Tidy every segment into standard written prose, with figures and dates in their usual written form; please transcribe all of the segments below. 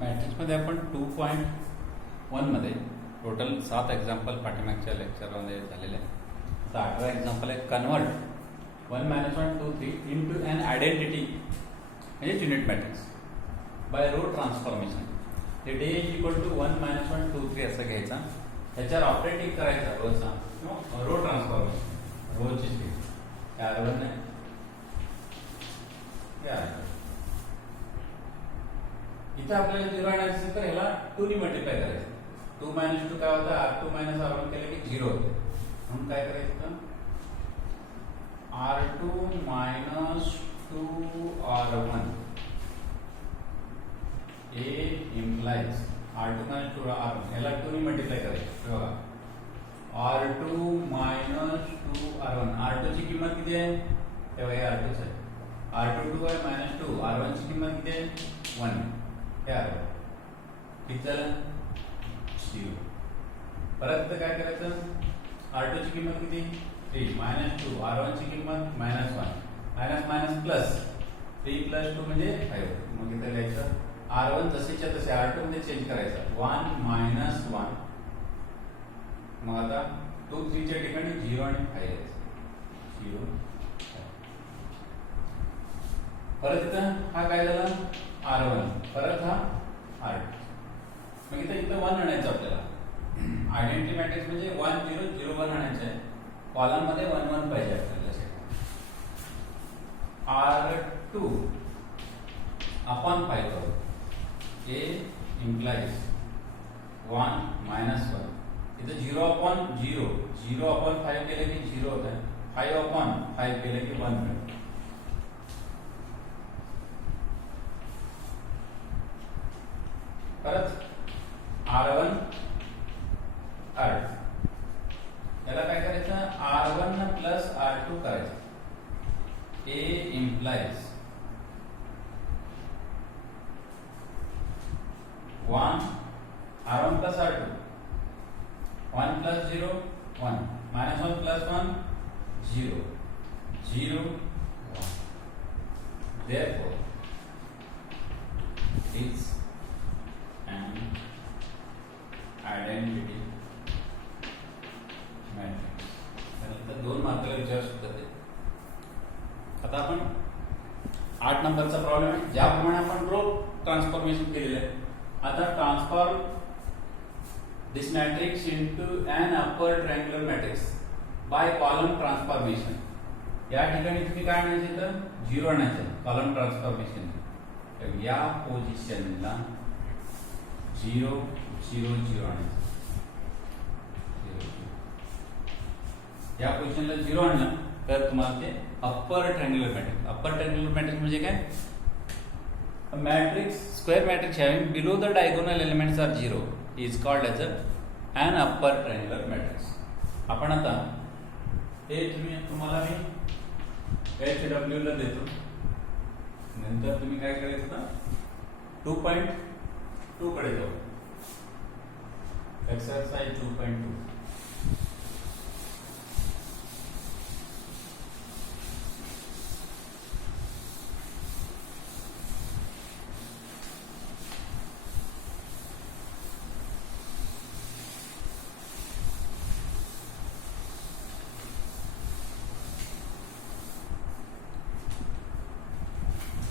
मॅट्रिक्समध्ये आपण 2.1 मध्ये टोटल 7 एक्झाम्पल पाठीमागच्या लेक्चरमध्ये झालेले आहेत. आता 8वा एक्झाम्पल आहे कन्वर्ट 1 - 1 2 3 इंटू एन आयडेंटिटी म्हणजे unit matrix by row transformation. ते डे इज इक्वल टू 1 - 1 2 3 असं घ्यायचा, त्याच्यावर ऑपरेटिंग करायचा रोचा किंवा रो ट्रान्सफॉर्मेशन रोची स्पीड R1 आहे इथे आपल्याला 0 आणायचं असेल तर ह्याला 2 ने मल्टिप्लाय करायचं. 2 - 2 काय होतं, R2 - R1 केलं की 0 होते. म्हणून काय करायचं, R2 - 2R1 A implies R2 - 2R1 ह्याला 2 ने मल्टिप्लाय करायचं. बघा R2 - 2R1 R2 ची किंमत किती आहे, तेव्हा हे R2 च आहे. R2 2 आहे -2 R1 ची किंमत किती आहे 1 R1 किती झालं 0. परत काय करायचं, R2 ची किंमत किती 3 -2 R1 ची किंमत -1 मायनस प्लस 3 + 2 म्हणजे 5. मग इथे लिहायचं R1 जसेच्या तसे R2 मध्ये चेंज करायचं 1 - 1. मग आता 2 3 च्या ठिकाणी 0 आणि 5 यायचं 0. परत इथं हा काय झाला R1 परत हा R2. मग इथं 1 आणायचं आपल्याला. आयडेंटिटी मॅट्रिक्स म्हणजे 1 0 0 1 आणायचं आहे. कॉलम मध्ये 1 1 पाहिजे आपल्याला. R2 अपॉन 5 करू. A implies 1 - 1 इथं 0 अपॉन 0 0 अपॉन 5 केले की 0 होत आहे. 5 अपॉन 5 केले की 1 मिळतं. परत R1 R2 याला काय करायचं, R1 + R2 करायचं. A implies 1 R1 + R2 1 + 0 1 -1 + 1 0 0 1. Therefore it is an identity matrix. त्यानंतर 2 मार्काला विचारू शकतात ते. आता आपण 8 नंबरचा प्रॉब्लेम आहे. ज्याप्रमाणे आपण रो ट्रान्सफॉर्मेशन केलेलं आहे, आता transform this matrix into an upper triangular matrix by column transformation. या ठिकाणी तुम्ही काय आणायचे तर 0 आणायचे कॉलम ट्रान्सफॉर्मेशन. तर या पोझिशनला 0 0 0 आणायचं. या पोझिशनला 0 आणलं तर तुम्हाला ते upper triangular matrix. Upper triangular matrix म्हणजे काय, matrix square matrix having below the diagonal elements are 0 is called as an upper triangular matrix. आपण आता हे तुम्हाला मी HW ला देतो. नंतर तुम्ही काय करायचं ना 2.2 कडे जाऊ. Exercise 2.2.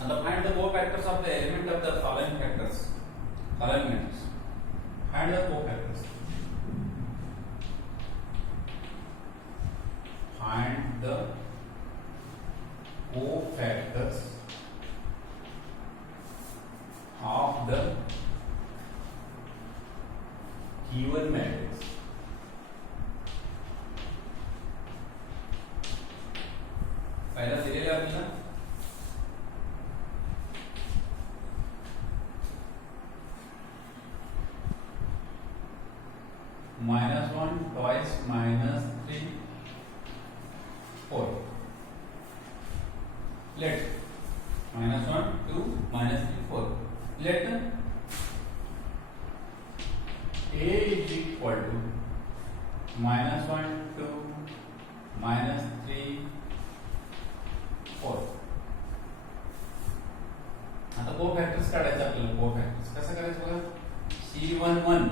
Now find the cofactors of the element of the following factors. Following matrix. Find the cofactors. Find the cofactors of the given matrix. पहला दिलेला आपल्याला -1 twice -3 4. Let -1 2 -3 4. Let A is equal to -1 2 -3 4. आता कोफॅक्टर्स काढायचं आपल्याला. कोफॅक्टर्स कसं करायचं बघा. C11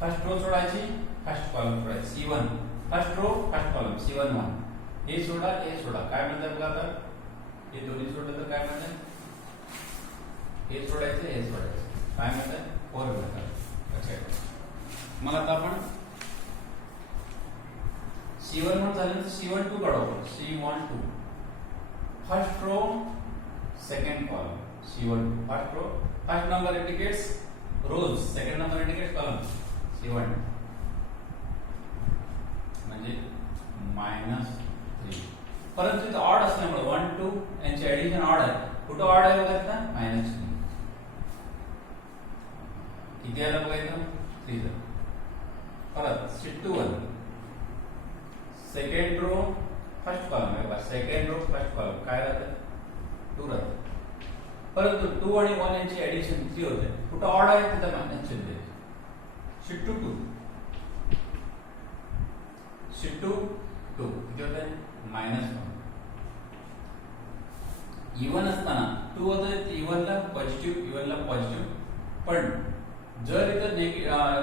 first row सोडायची, फर्स्ट कॉलम सोडायची. C1 first row first column C11 हे सोडा, हे सोडा. काय म्हणतात बघा आता, हे दोन्ही सोडलं तर काय म्हणतात, हे सोडायचं, हे सोडायचं. काय म्हणतात, 4 म्हणतात. लक्षात. मग आता आपण C11 झाल्यानंतर C12 काढू. C12 first row second column. C12 first row, first number indicates rows, second number indicates column. C1 म्हणजे -3. परंतु इथं ऑड असल्यामुळे 1 2 यांचे ऍडिशन ऑड आहे. कुठं ऑड आहे बघा इथं, -3. किती आलं बघा इथं, 3 ला. परत C21 second row first column आहे बघा. सेकंड रो फर्स्ट कॉलम काय राहतं, 2 राहतं. परंतु 2 आणि 1 यांची ऍडिशन 3 होते. कुठं ऑड आहे तिथं मायनस चिन्ह द्यायचं. C22 2 किती होत आहे, -1. इवन असताना 2 होतं, इवनला पॉझिटिव्ह, इवनला पॉझिटिव्ह. पण जर इथं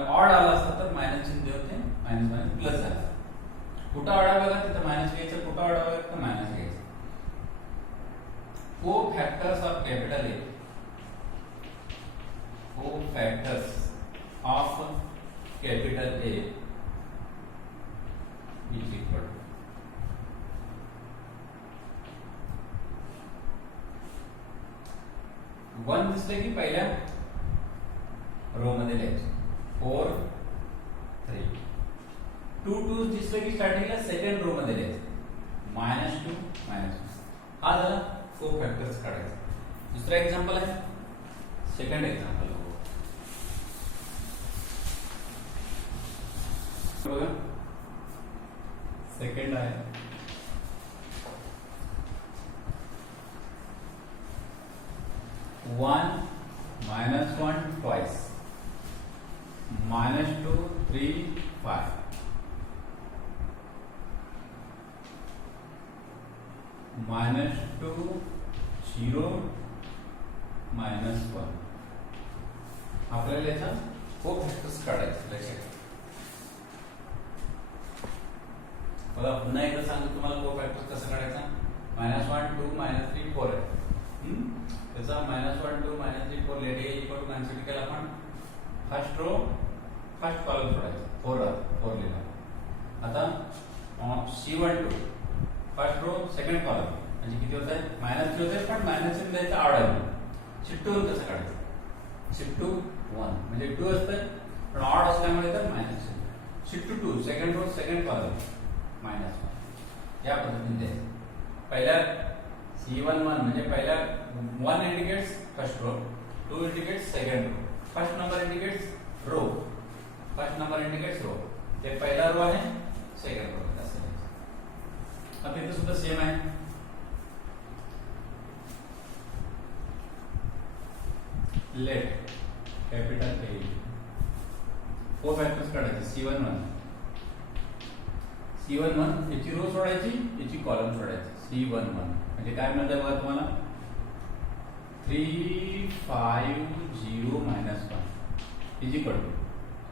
ऑड आला असता तर मायनस चिन्ह होते, मायनस प्लस झाला. कुठं ऑड आहे बघा तिथं मायनस घ्यायचं, कुठं ऑड आहे तर मायनस घ्यायचं. Cofactors of capital A, cofactors of capital A is equal to 1 दिसले की पहिल्या रो मध्ये लिहायचे. 4 3 2 2 दिसले की स्टार्टिंगला सेकंड रो मध्ये लिहायचे. -2 -2. हा झाला कोफॅक्टर्स काढायचा. दुसरा एक्झाम्पल आहे, सेकंड एक्झाम्पल बघा. सेकंड आहे, 1 -1 twice, -2 3 5, -2 0 -1. आपल्याला याचा कोफॅक्टर्स काढायचं. लक्षात. बघा पुन्हा एकदा सांगतो तुम्हाला कोफॅक्टर्स कसं काढायचा. -1 2 -3 4 आहे. त्याचा -1 2 -3 4 लेट इक्वल टू कन्सिडर केला आपण. फर्स्ट रो फर्स्ट कॉलम सोडायचा, 4 लिहिला. आता C12 first row second column म्हणजे किती होत आहे, -3 होत आहे. पण मायनस चिन्ह द्यायचं ऑड आहे. C21 कसं काढायचं, C21 म्हणजे 2 असतं पण ऑड असल्यामुळे तर मायनस चिन्ह. C22 second row second column -1 या पद्धतीने द्यायचं. पहिल्या C11 म्हणजे पहिल्या 1 indicates first row, 2 indicates second row, first number indicates row, first number indicates row. ते पहिला रो आहे, सेकंड रो असं द्यायचं. आता इथे सुद्धा सेम आहे. लेट कॅपिटल A कोफॅक्टर्स काढायचे. C11 याची रो सोडायची, याची कॉलम सोडायची. C11 म्हणजे काय म्हणतात बघा तुम्हाला, 3 5 0 -1 इज इक्वल टू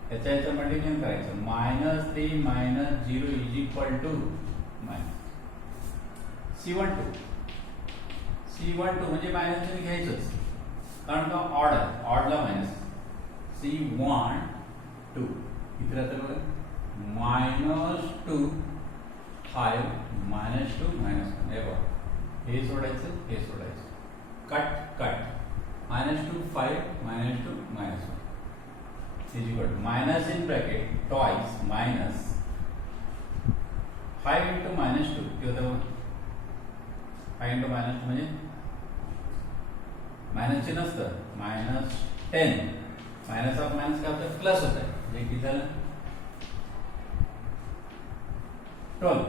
त्याच्या याच्या मल्टिप्लिकेशन करायचं. -3 -0 इज इक्वल टू C12 म्हणजे मायनस चिन्ह घ्यायचंच कारण का ऑड आहे, ऑडला मायनस. C12 इथे राहतं बघा -2 5 -2 -1 हे बघा. हे सोडायचं, हे सोडायचं. Cut cut -2 5 -2 -1 is equal to minus in bracket twice minus 5 into -2 किती होतं 5 into -2 म्हणजे मायनस चिन्ह असतं -10 मायनस ऑफ मायनस काय होतं प्लस होतं म्हणजे किती झालं 12.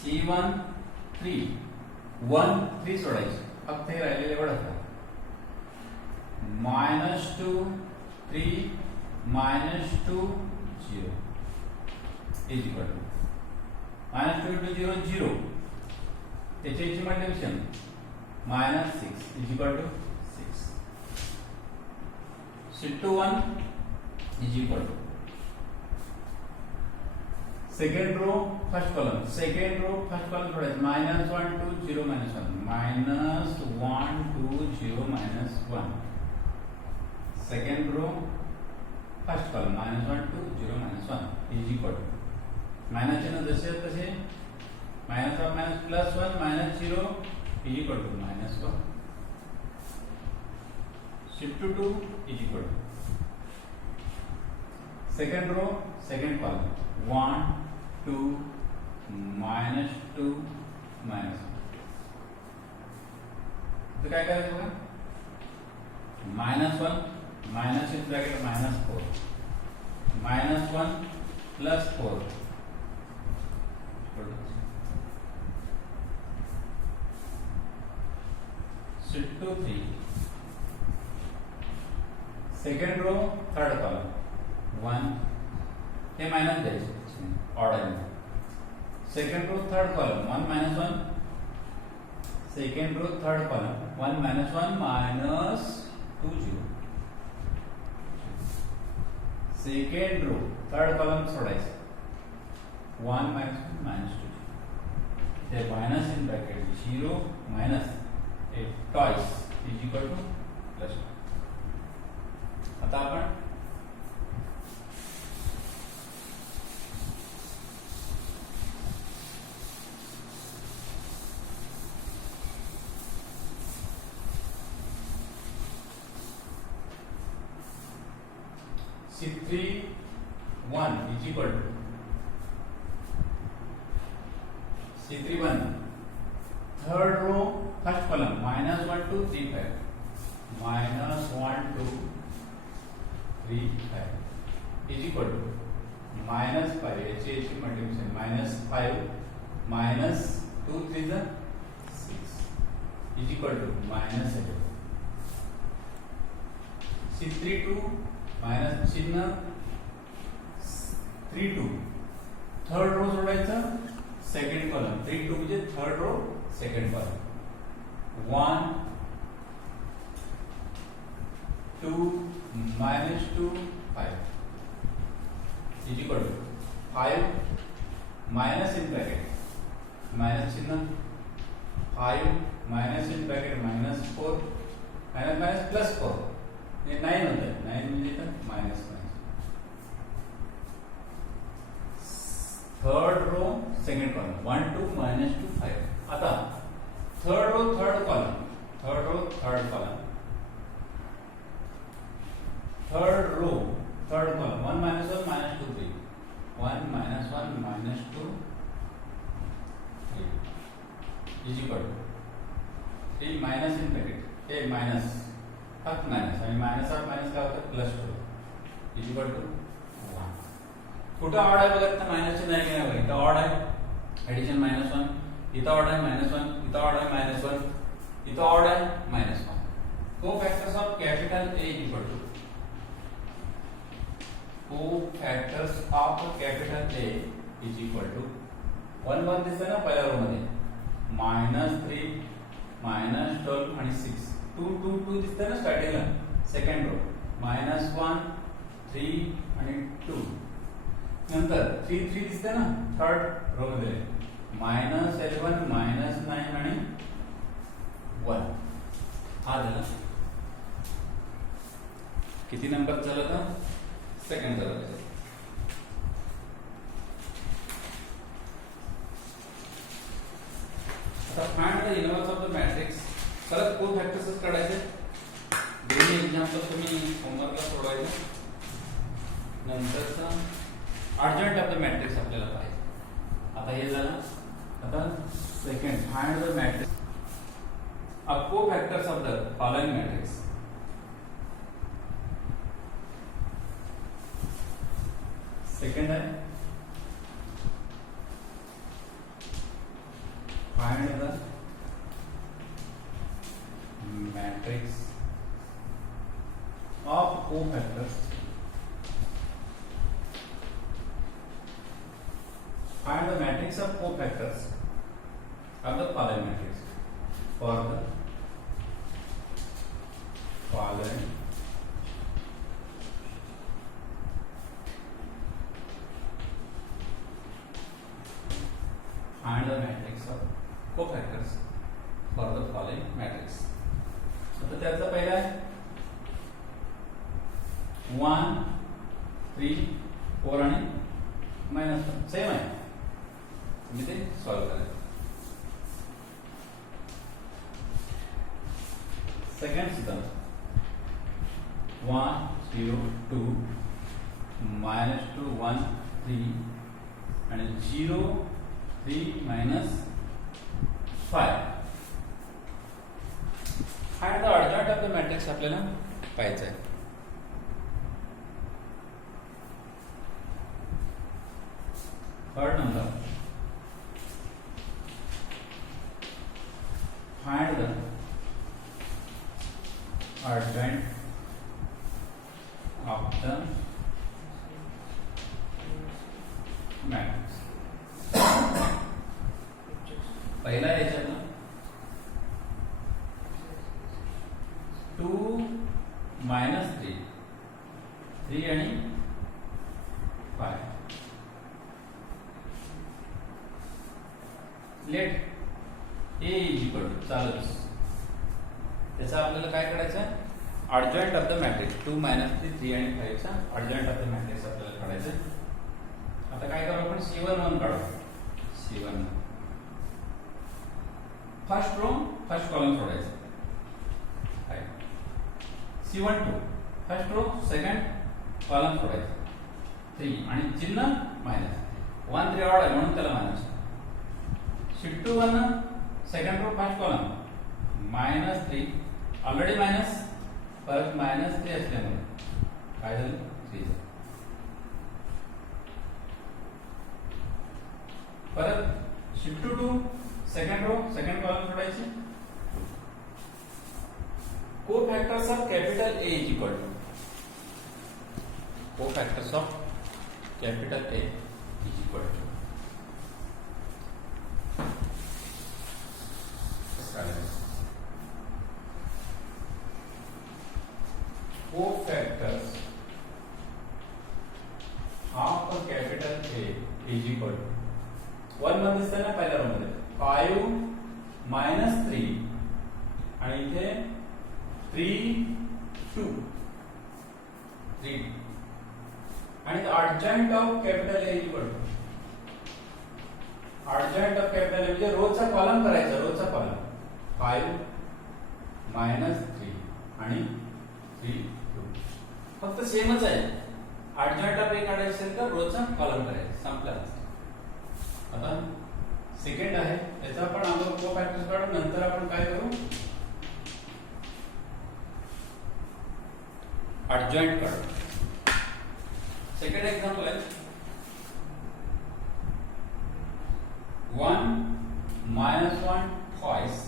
C1 3 1 3 सोडायचे फक्त हे राहिलेले एवढं -2 3 -2 0 is equal to -2 into 0 0 त्याचे multiplication minus 6 is equal to 6. Shift to 1 is equal to second row first column थोड़ा minus 1 2 0 minus 1 minus 1 2 0 minus 1 second row first column minus 1 2 0 minus 1 is equal to minus चिन्ह जसे तसे minus 1 minus plus 1 minus 0 is equal to minus 1. Shift to 2 is equal to second row second column 1 2 minus 2 minus 1. तो क्या करेंगे होगा minus 1 minus in bracket minus 4 minus 1 plus 4 shift to 3 second row third column 1 ये minus जाएगा order में second row third column 1 minus 1 second row third column 1 minus 1 minus 2 0 second row third column छोड़ायचं 1 minus 1 minus 2 the minus in bracket 0 minus a twice is equal to plus 1. आता आपण C3 1 is equal to C3 1 third row first column minus 1 2 3 5 minus 1 2 3 5 is equal to minus 5 h multiplication minus 5 minus 2 3 the 6 is equal to minus 7. C3 2 minus चिन्ह 3 2 third row सोडायचं second column 3 2 म्हणजे third row second column 1 2 minus 2 5 is equal to 5 minus in bracket minus चिन्ह 5 minus in bracket minus 4 minus minus plus 4 ये 9 होता है 9 म्हणजे इथं minus third row second column 1 2 minus 2 5 आता third row third column third row third column third row third column 1 minus 1 minus 2 3 1 minus 1 minus 2 3 is equal to 3 minus in bracket a minus फक्त minus आणि minus आठ minus काय होतं plus 2 is equal to 1 कुठं odd आहे बघत ना minus नाही की नाही इथं ऑड आहे एडिशन -1 इथं ऑड आहे -1 इथं ऑड आहे -1 इथं ऑड आहे -1 co-factors of capital A is equal to co-factors of capital A is equal to 1 1 दिसतं ना पहिल्या रो मध्ये -3 -12 आणि 6 2 2 2 दिसतं ना स्टार्टिंगला सेकंड रो -1 3 आणि 2 नंतर 3 3 दिसतं ना थर्ड रो मध्ये -11 -9 आणि 1 हा झाला किती नंबर झाला था सेकंड झाला आता find the inverse of the matrix परत को फॅक्टर्सच काढायचे दोन्ही एक्झाम्पल तुम्ही होमवर्कला सोडवायचे नंतरचा अर्जंट ऑफ द मॅट्रिक्स आपल्याला पाहिजे आता हे झालं आता second find the matrix of cofactors of the following matrix second है find the matrix of cofactors find the matrix of cofactors of the following matrix for the column and the matrix of cofactors for the following matrix. आता त्याचा पहिला आहे 1 3 4 आणि -1 same आहे. तुम्ही ते solve करा. सेकंड सुद्धा 1 0 2 -2 1 3 आणि 0 3 -5. हा the urgent of the matrix आपल्याला पाहायचा आहे. Third number, find the adjoint of the matrix. पहिला याच्यात 2 -3 3 आणि 5. Let A is equal to चालूच त्याचा आपल्याला काय करायचं आहे, अर्जंट ऑफ द मॅट्रिक्स 2 -3 3 आणि 5 चा अर्जंट ऑफ द मॅट्रिक्स आपल्याला काढायचं आहे. आता काय करू आपण, C11 काढू. C11 first row first column सोडायचं. C12 first row second column सोडायचं. 3 आणि चिन्ह मायनस 1 3 ऑड आहे म्हणून त्याला minus. C21 second row first column -3 already minus परत -3 असल्यामुळे काय झालं 3. परत C22 second row second column सोडायची. Co-factors of capital A is equal to co-factors of capital A is equal to co-factors of a capital A is equal to 1 मध्ये असते ना पहिल्या रो मध्ये 5 -3 आणि इथे 3 2 3 आणि adjoint of capital A equal to adjoint of capital A म्हणजे रोचा कॉलम करायचा. रोचा कॉलम 5 -3 आणि 3 2 फक्त सेमच आहे. अर्जंट ऑफ ए काढायचं असेल तर रोचा कॉलम करायचा, संपला. आता सेकंड आहे याचा पण आपण को-फॅक्टर्स काढू. नंतर आपण काय करू, अर्जंट काढू. सेकंड एग्जांपल आहे 1 -1 twice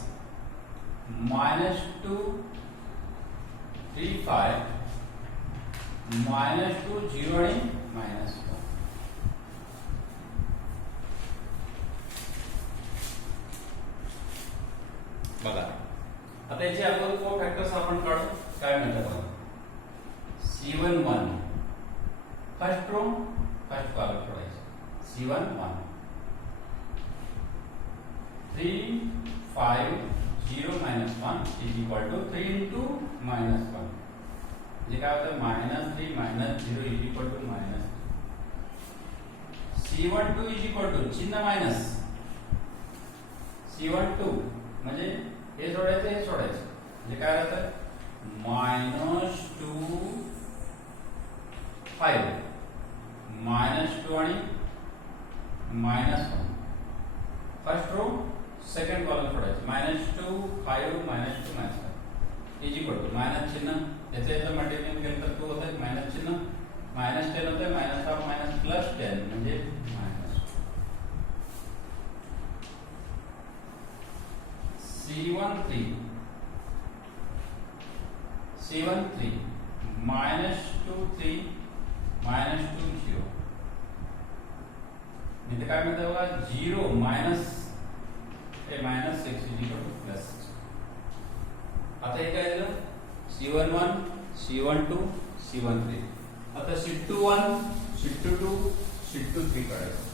-2 3 5 -2 0 आणि -1. बघा आता याचे आपण को-फॅक्टर्स आपण काढू. काय म्हणतात बघा. C11 first row first column सोडायचं. C11 3 5 0 -1 is equal to 3 into -1. जे काय होतं -3 -0 is equal to -3. C12 is equal to चिन्ह मायनस. C12 म्हणजे हे सोडायचं हे सोडायचं म्हणजे काय होतं -2 5 -2 आणि -1. फर्स्ट रो सेकंड कॉलम सोडायचं -2 5 -2 -1 इज इक्वल टू मायनस चिन्ह याचं याचं मल्टिप्लिकेशन केलं तर 2 होतं मायनस चिन्ह -10 होतं -1 +10 म्हणजे C13 -2 3 -2 0 इथे काय मिळतं बघा 0 -6 इज इक्वल टू +6. आता हे काय झालं C11 C12 C13. आता C21 C22 C23 काढायचं.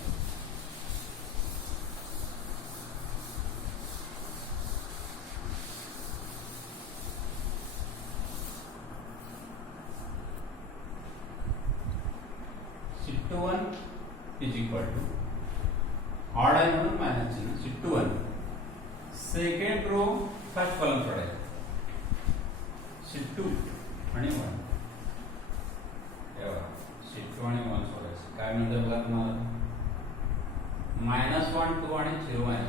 C21 is equal to odd आहे म्हणून मायनस चिन्ह. C21 second row first column सोडायचा. C2 आणि 1 C2 आणि 1 सोडायचं. काय म्हणतात बघा तुम्हाला -1 2 आणि 0 -1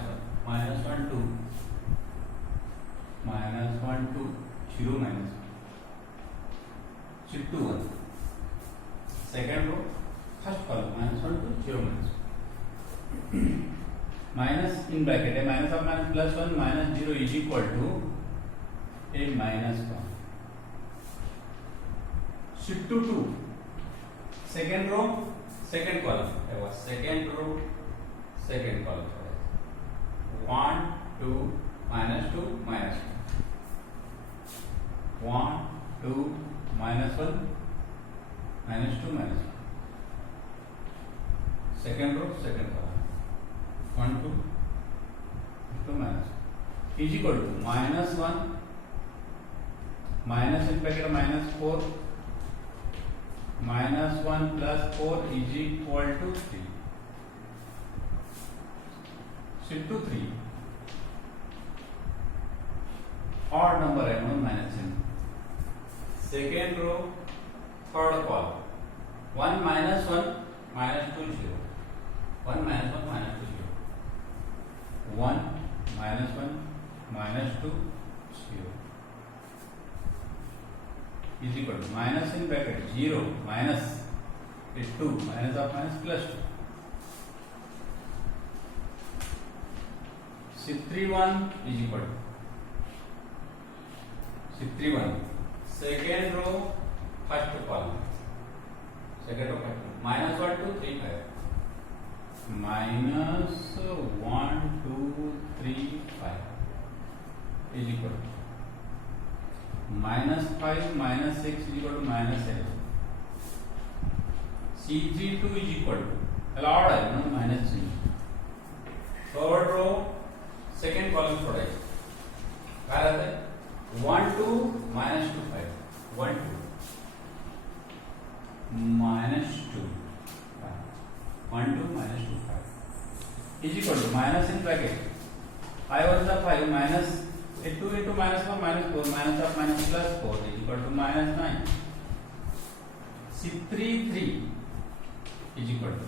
-1 2 -1 2 0 -1 C2 1 second row first column -1 2 0 -1 minus in bracket है minus of minus plus 1 minus 0 is equal to a minus 1. C2 2 second row second column second row second column 1 2 -2 -1 1 2 -1 -2 -1 second row second column 1 2 2 minus is equal to -1 minus in bracket -4 -1 plus 4 is equal to 3. C2 3 odd number है म्हणून minus चिन्ह. Second row third column 1 -1 -2 0 1 -1 -2 0 1 -1 -2 0 is equal to minus in bracket 0 minus is 2 minus of minus plus 2. C31 is equal to C31 second row first column second row first minus 1 2 3 5 minus 1 2 3 5 is equal to -5 -6 is equal to -7. C32 is equal to allowed है ना minus चिन्ह. Third row second column छोड़ायचं. काय राहते 1 2 -2 5 1 2 -2 1 2 -2 5 is equal to minus in bracket I was the 5 minus 2 into -1 -4 minus of minus plus 4 is equal to -9. C33 is equal to